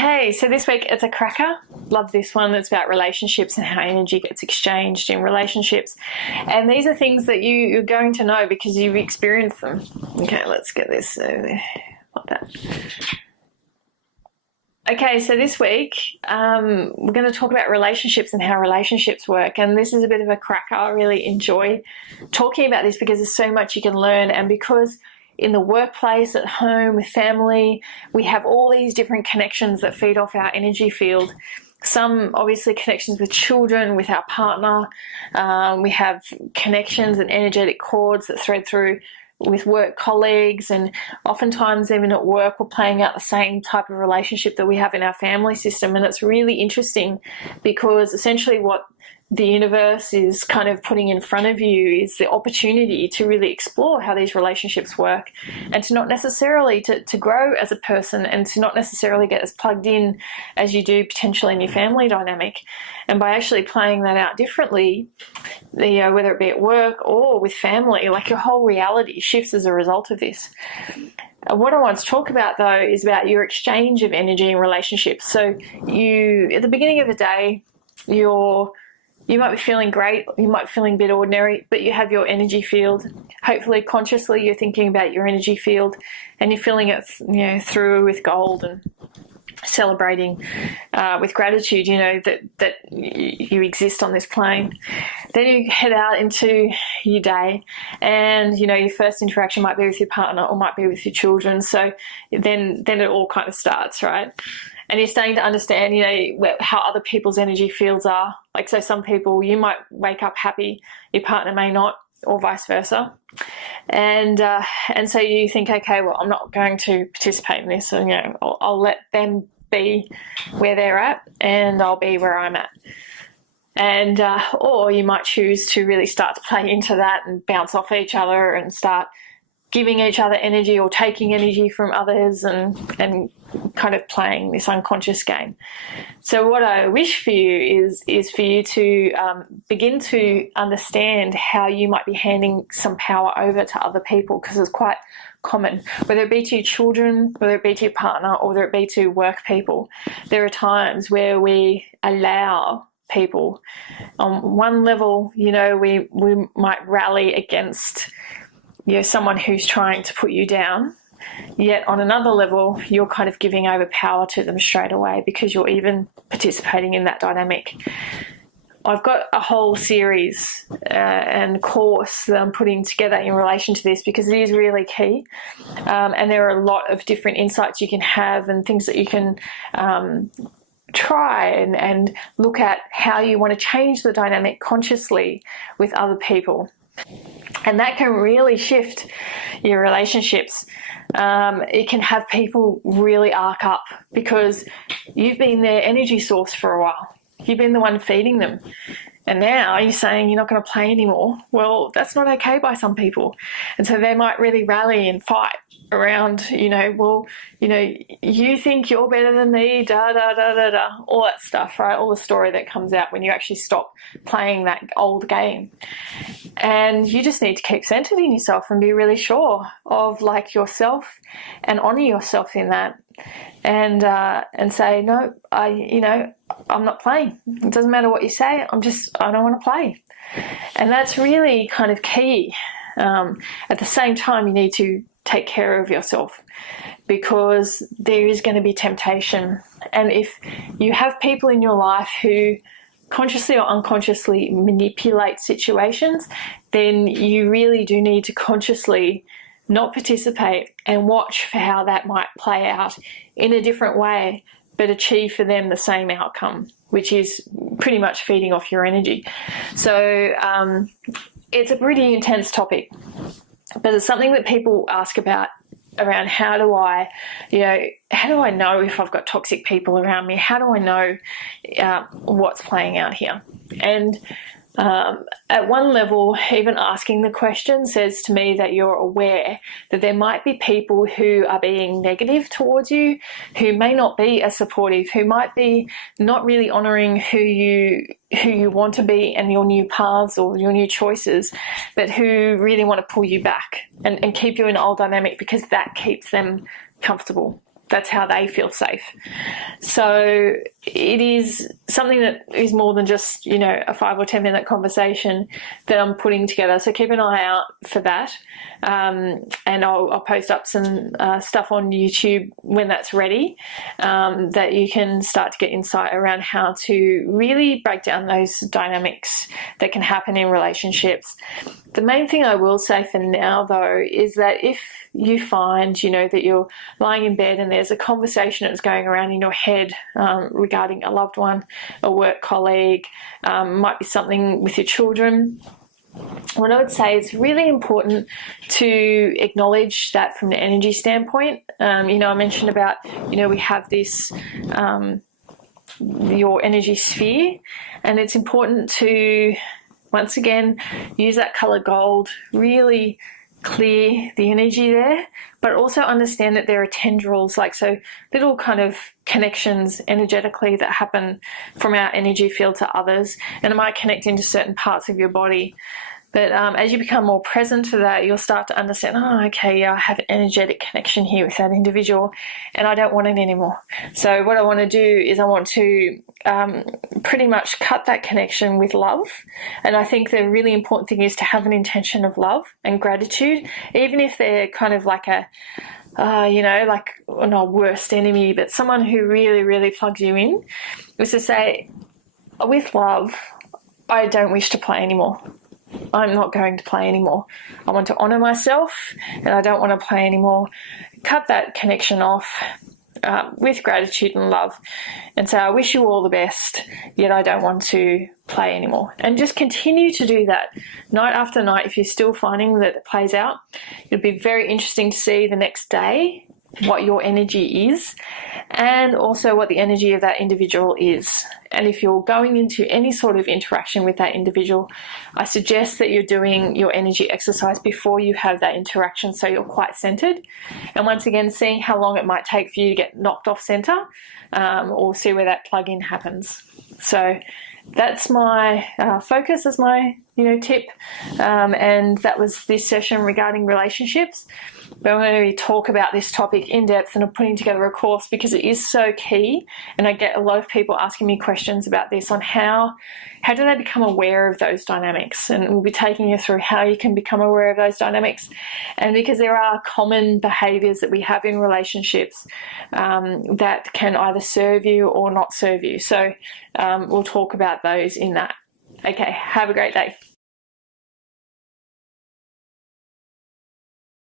Okay, so this week it's a cracker. Love this one. It's about relationships and how energy gets exchanged in relationships. And these are things that you're going to know because you've experienced them. Okay, let's get this like that. Okay, so this week we're going to talk about relationships and how relationships work. And this is a bit of a cracker. I really enjoy talking about this because there's so much you can learn, and because in the workplace, at home, with family, we have all these different connections that feed off our energy field. Some obviously connections with children, with our partner. We have connections and energetic cords that thread through with work colleagues, and oftentimes even at work we're playing out the same type of relationship that we have in our family system. And it's really interesting because essentially what the universe is kind of putting in front of you is the opportunity to really explore how these relationships work, and to not necessarily to grow as a person, and to not necessarily get as plugged in as you do potentially in your family dynamic. And by actually playing that out differently, whether it be at work or with family, like your whole reality shifts as a result of this. What I want to talk about though is about your exchange of energy in relationships. So you, at the beginning of the day, you might be feeling great, you might be feeling a bit ordinary, but you have your energy field. Hopefully consciously you're thinking about your energy field and you're filling it through with gold and celebrating with gratitude, that you exist on this plane. Then you head out into your day, and your first interaction might be with your partner or might be with your children. So then it all kind of starts, right? And you're starting to understand, how other people's energy fields are. Like, so some people, you might wake up happy, your partner may not, or vice versa. And so you think, okay, well, I'm not going to participate in this. And, I'll let them be where they're at, and I'll be where I'm at. And or you might choose to really start to play into that and bounce off each other and start giving each other energy or taking energy from others, and kind of playing this unconscious game. So what I wish for you is for you to begin to understand how you might be handing some power over to other people, because it's quite common, whether it be to your children, whether it be to your partner, or whether it be to work people. There are times where we allow people, on one level, we might rally against someone who's trying to put you down, yet on another level you're kind of giving over power to them straight away because you're even participating in that dynamic. I've got a whole series and course that I'm putting together in relation to this, because it is really key, and there are a lot of different insights you can have and things that you can try and look at how you want to change the dynamic consciously with other people. And that can really shift your relationships. It can have people really arc up because you've been their energy source for a while. You've been the one feeding them. And now you're saying you're not going to play anymore. Well, that's not okay by some people. And so they might really rally and fight around, you think you're better than me, all that stuff, right? All the story that comes out when you actually stop playing that old game. And you just need to keep centered in yourself and be really sure of yourself, and honor yourself in that, and say, no, I'm not playing. It doesn't matter what you say. I don't want to play. And that's really kind of key. At the same time, you need to take care of yourself, because there is going to be temptation. And if you have people in your life who consciously or unconsciously manipulate situations, then you really do need to consciously not participate and watch for how that might play out in a different way, but achieve for them the same outcome, which is pretty much feeding off your energy. So it's a pretty intense topic, but it's something that people ask about, around how do I know if I've got toxic people around me? How do I know what's playing out here? And at one level, even asking the question says to me that you're aware that there might be people who are being negative towards you, who may not be as supportive, who might be not really honouring who you want to be and your new paths or your new choices, but who really want to pull you back and keep you in an old dynamic because that keeps them comfortable. that's how they feel safe. So it is something that is more than just, you know, a 5 or 10 minute conversation that I'm putting together. So keep an eye out for that. And I'll post up some stuff on YouTube when that's ready, that you can start to get insight around how to really break down those dynamics that can happen in relationships. The main thing I will say for now, though, is that if you find, you know, that you're lying in bed and there's a conversation that's going around in your head regarding a loved one, a work colleague, might be something with your children, what I would say is really important to acknowledge that from the energy standpoint. You know, I mentioned about, you know, we have this, your energy sphere, and it's important to, once again, use that color gold, really clear the energy there, but also understand that there are tendrils, like so little kind of connections energetically that happen from our energy field to others, and it might connect into certain parts of your body. But as you become more present for that, you'll start to understand, oh, okay, yeah, I have an energetic connection here with that individual and I don't want it anymore. So what I want to do is I want to pretty much cut that connection with love. And I think the really important thing is to have an intention of love and gratitude, even if they're kind of like a, you know, like not a worst enemy, but someone who really, really plugs you in, is to say, with love, I don't wish to play anymore. I'm not going to play anymore. I want to honour myself and I don't want to play anymore. Cut that connection off with gratitude and love and say, I wish you all the best, yet I don't want to play anymore. And just continue to do that night after night. If you're still finding that it plays out, it'll be very interesting to see the next day what your energy is and also what the energy of that individual is. And if you're going into any sort of interaction with that individual, I suggest that you're doing your energy exercise before you have that interaction so you're quite centered. And once again, seeing how long it might take for you to get knocked off center, or see where that plug-in happens. So that's my focus as my, you know, tip. And that was this session regarding relationships. But I'm going to talk about this topic in depth, and I'm putting together a course because it is so key. And I get a lot of people asking me questions about this on how do they become aware of those dynamics. And we'll be taking you through how you can become aware of those dynamics. And because there are common behaviours that we have in relationships that can either serve you or not serve you. So we'll talk about those in that. Okay, have a great day.